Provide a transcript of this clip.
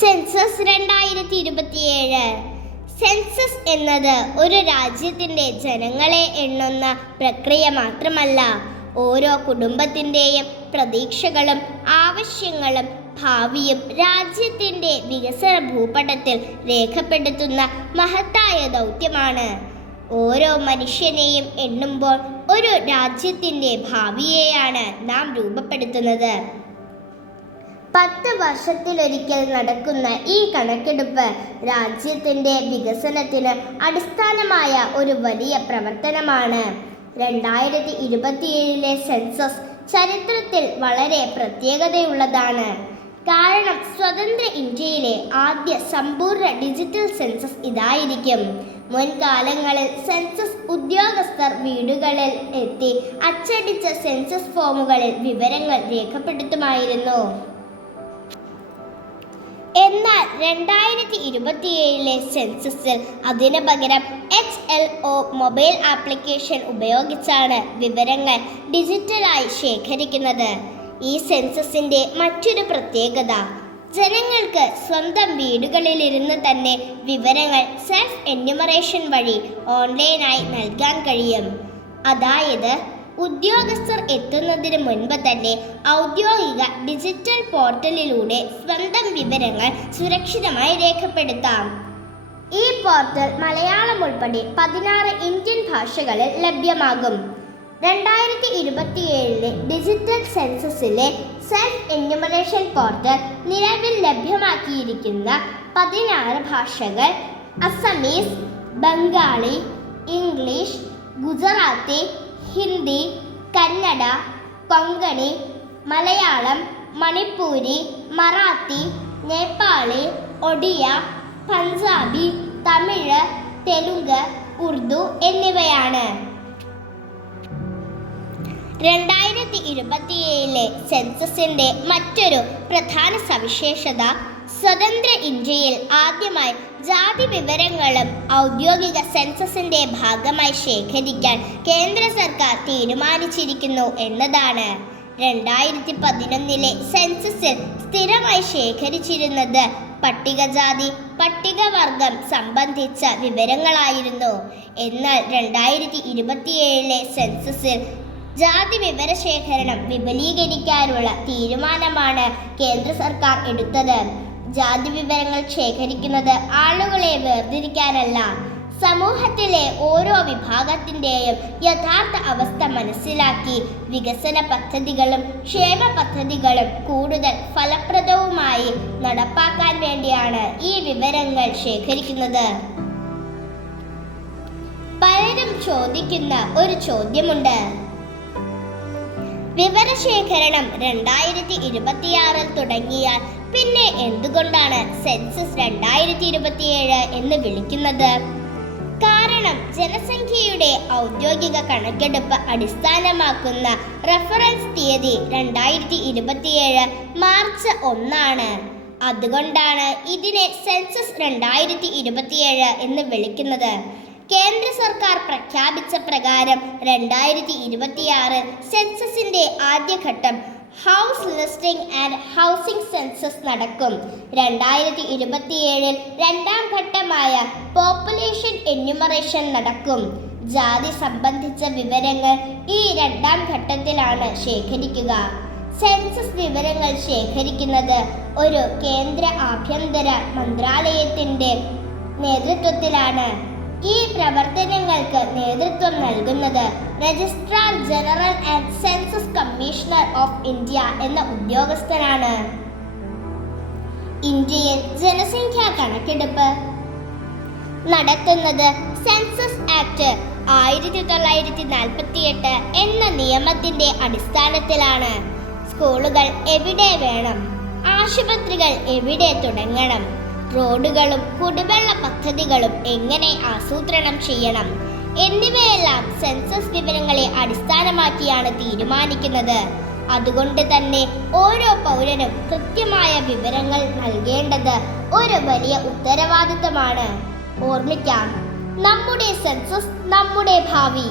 Census 2027. Census എന്നത് ഒരു രാജ്യത്തിൻ്റെ ജനങ്ങളെ എണ്ണുന്ന പ്രക്രിയ മാത്രമല്ല, ഓരോ കുടുംബത്തിൻ്റെയും പ്രതീക്ഷകളും ആവശ്യങ്ങളും ഭാവിയും രാജ്യത്തിൻ്റെ വികസന ഭൂപടത്തിൽ രേഖപ്പെടുത്തുന്ന മഹത്തായ ദൗത്യമാണ്. ഓരോ മനുഷ്യനെയും എണ്ണുമ്പോൾ ഒരു രാജ്യത്തിൻ്റെ ഭാവിയെയാണ് നാം രൂപപ്പെടുത്തുന്നത്. 10 വർഷത്തിലൊരിക്കൽ നടക്കുന്ന ഈ കണക്കെടുപ്പ് രാജ്യത്തിൻ്റെ വികസനത്തിന് അടിസ്ഥാനമായ ഒരു വലിയ പ്രവർത്തനമാണ്. 2027 സെൻസസ് ചരിത്രത്തിൽ വളരെ പ്രത്യേകതയുള്ളതാണ്. കാരണം സ്വതന്ത്ര ഇന്ത്യയിലെ ആദ്യ സമ്പൂർണ്ണ ഡിജിറ്റൽ സെൻസസ് ഇതായിരിക്കും. മുൻകാലങ്ങളിൽ സെൻസസ് ഉദ്യോഗസ്ഥർ വീടുകളിൽ എത്തി അച്ചടിച്ച സെൻസസ് ഫോമുകളിൽ വിവരങ്ങൾ രേഖപ്പെടുത്തുമായിരുന്നു. എന്നാൽ 2027 സെൻസസിൽ അതിനു പകരം XLO മൊബൈൽ ആപ്ലിക്കേഷൻ ഉപയോഗിച്ചാണ് വിവരങ്ങൾ ഡിജിറ്റലായി ശേഖരിക്കുന്നത്. ഈ സെൻസസിൻ്റെ മറ്റൊരു പ്രത്യേകത, ജനങ്ങൾക്ക് സ്വന്തം വീടുകളിലിരുന്ന് തന്നെ വിവരങ്ങൾ സെൽഫ് എന്യൂമറേഷൻ വഴി ഓൺലൈനായി നൽകാൻ കഴിയും. അതായത് ഉദ്യോഗസ്ഥർ എത്തുന്നതിന് മുൻപ് തന്നെ ഔദ്യോഗിക ഡിജിറ്റൽ പോർട്ടലിലൂടെ സ്വന്തം വിവരങ്ങൾ സുരക്ഷിതമായി രേഖപ്പെടുത്താം. ഈ പോർട്ടൽ മലയാളം ഉൾപ്പെടെ 16 ഇന്ത്യൻ ഭാഷകളിൽ ലഭ്യമാകും. 2027 ഡിജിറ്റൽ സെൻസസിലെ സെൽഫ് എന്യൂമറേഷൻ പോർട്ടൽ നിലവിൽ ലഭ്യമാക്കിയിരിക്കുന്ന 16 ഭാഷകൾ അസമീസ്, ബംഗാളി, ഇംഗ്ലീഷ്, ഗുജറാത്തി, ഹിന്ദി, കന്നഡ, കൊങ്കണി, മലയാളം, മണിപ്പൂരി, മറാത്തി, നേപ്പാളി, ഒഡിയ, പഞ്ചാബി, തമിഴ്, തെലുങ്ക്, ഉറുദു എന്നിവയാണ്. 2027 സെൻസസിൻ്റെ മറ്റൊരു പ്രധാന സവിശേഷത, സ്വതന്ത്ര ഇന്ത്യയിൽ ആദ്യമായി ജാതി വിവരങ്ങളും ഔദ്യോഗിക സെൻസസിൻ്റെ ഭാഗമായി ശേഖരിക്കാൻ കേന്ദ്ര സർക്കാർ തീരുമാനിച്ചിരിക്കുന്നു എന്നതാണ്. 2011 സെൻസസിൽ സ്ഥിരമായി ശേഖരിച്ചിരുന്നത് പട്ടികജാതി പട്ടികവർഗം സംബന്ധിച്ച വിവരങ്ങളായിരുന്നു. എന്നാൽ 2027 സെൻസസിൽ ജാതി വിവരശേഖരണം വിപുലീകരിക്കാനുള്ള തീരുമാനമാണ് കേന്ദ്ര സർക്കാർ എടുത്തത്. ജാതി വിവരങ്ങൾ ശേഖരിക്കുന്നത് ആളുകളെ വേർതിരിക്കാനല്ല, സമൂഹത്തിലെ ഓരോ വിഭാഗത്തിൻ്റെയും യഥാർത്ഥ അവസ്ഥ മനസ്സിലാക്കി വികസന പദ്ധതികളും ക്ഷേമ പദ്ധതികളും കൂടുതൽ ഫലപ്രദവുമായി നടപ്പാക്കാൻ വേണ്ടിയാണ് ഈ വിവരങ്ങൾ ശേഖരിക്കുന്നത്. പലരും ചോദിക്കുന്ന ഒരു ചോദ്യമുണ്ട്. വിവരശേഖരണം 2026 തുടങ്ങിയാൽ പിന്നെ എന്തുകൊണ്ടാണ് സെൻസസ് 2027 എന്ന് വിളിക്കുന്നത്? കാരണം ജനസംഖ്യയുടെ ഔദ്യോഗിക കണക്കെടുപ്പ് അടിസ്ഥാനമാക്കുന്ന റഫറൻസ് തീയതി 2027 മാർച്ച് 1 ആണ്. അതുകൊണ്ടാണ് ഇതിനെ സെൻസസ് 2027 എന്ന് വിളിക്കുന്നത്. കേന്ദ്ര സർക്കാർ പ്രഖ്യാപിച്ച പ്രകാരം 2026 സെൻസസിന്റെ ആദ്യഘട്ടം house listing and housing census നടക്കും. 2027 രണ്ടാം ഘട്ടമായ പോപ്പുലേഷൻ എന്യൂമറേഷൻ നടക്കും. ജാതി സംബന്ധിച്ച വിവരങ്ങൾ ഈ രണ്ടാം ഘട്ടത്തിലാണ് ശേഖരിക്കുക. സെൻസസ് വിവരങ്ങൾ ശേഖരിക്കുന്നത് ഒരു കേന്ദ്ര ആഭ്യന്തര മന്ത്രാലയത്തിന്റെ നേതൃത്വത്തിലാണ്. ഈ പ്രവർത്തനങ്ങൾക്ക് നേതൃത്വം നൽകുന്നത് registrar general and census commissioner of India എന്ന ഉദ്യോഗസ്ഥനാണ്. ഇന്ത്യയിൽ ജനസംഖ്യാ കണക്കെടുപ്പ് നടത്തുന്നത് സെൻസസ് ആക്ട് 1948 എന്ന നിയമത്തിന്റെ അടിസ്ഥാനത്തിലാണ്. സ്കൂളുകൾ എവിടെ വേണം, ആശുപത്രികൾ എവിടെ തുടങ്ങണം, റോഡുകളും കുടിവെള്ള പദ്ധതികളും എങ്ങനെ ആസൂത്രണം ചെയ്യണം എന്നിവയെല്ലാം സെൻസസ് വിവരങ്ങളെ അടിസ്ഥാനമാക്കിയാണ് തീരുമാനിക്കുന്നത്. അതുകൊണ്ട് തന്നെ ഓരോ പൗരനും കൃത്യമായ വിവരങ്ങൾ നൽകേണ്ടത് ഒരു വലിയ ഉത്തരവാദിത്തമാണ്. ഓർമ്മിക്കാം, നമ്മുടെ സെൻസസ് നമ്മുടെ ഭാവി.